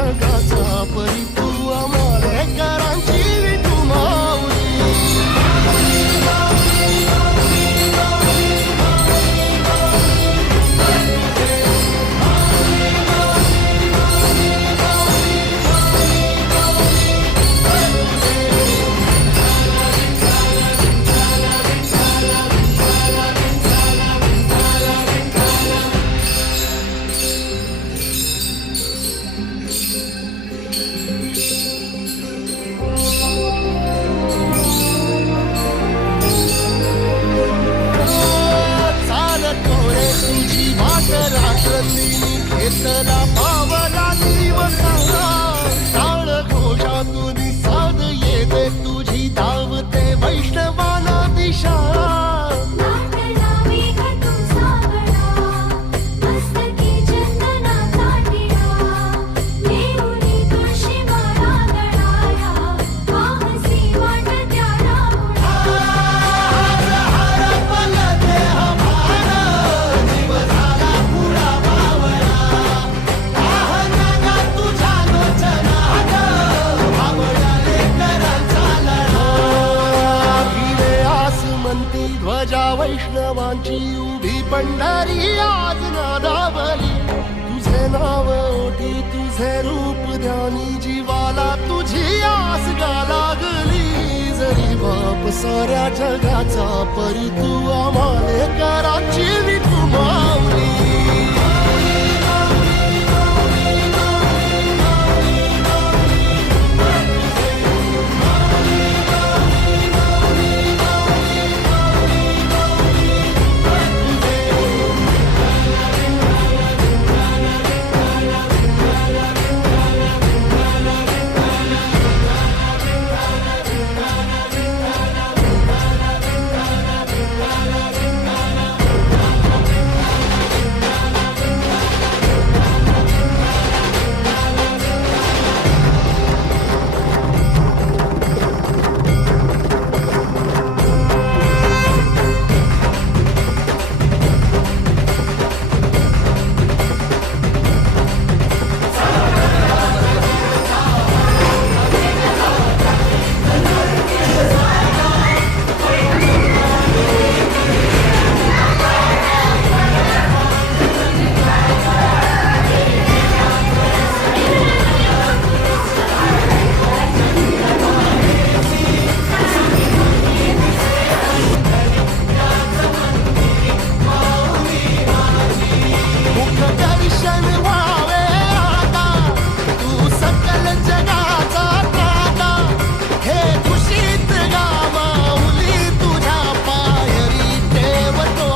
जगाचा परी तू आम्हाला करांची विठू माऊली. घेतला पावला दिवसाला टाळ घोषातून साध येते तुझी धावते वैष्णवाला दिशा. ध्वजा वैष्णवांची उभी पंढरी आज नादावली. तुझे नाव ओठी तुझे रूप ध्यानी जीवाला तुझी आस गा लागली. जरी बाप साऱ्या जगाचा परी तू आम्हाला कराची विठू माऊली.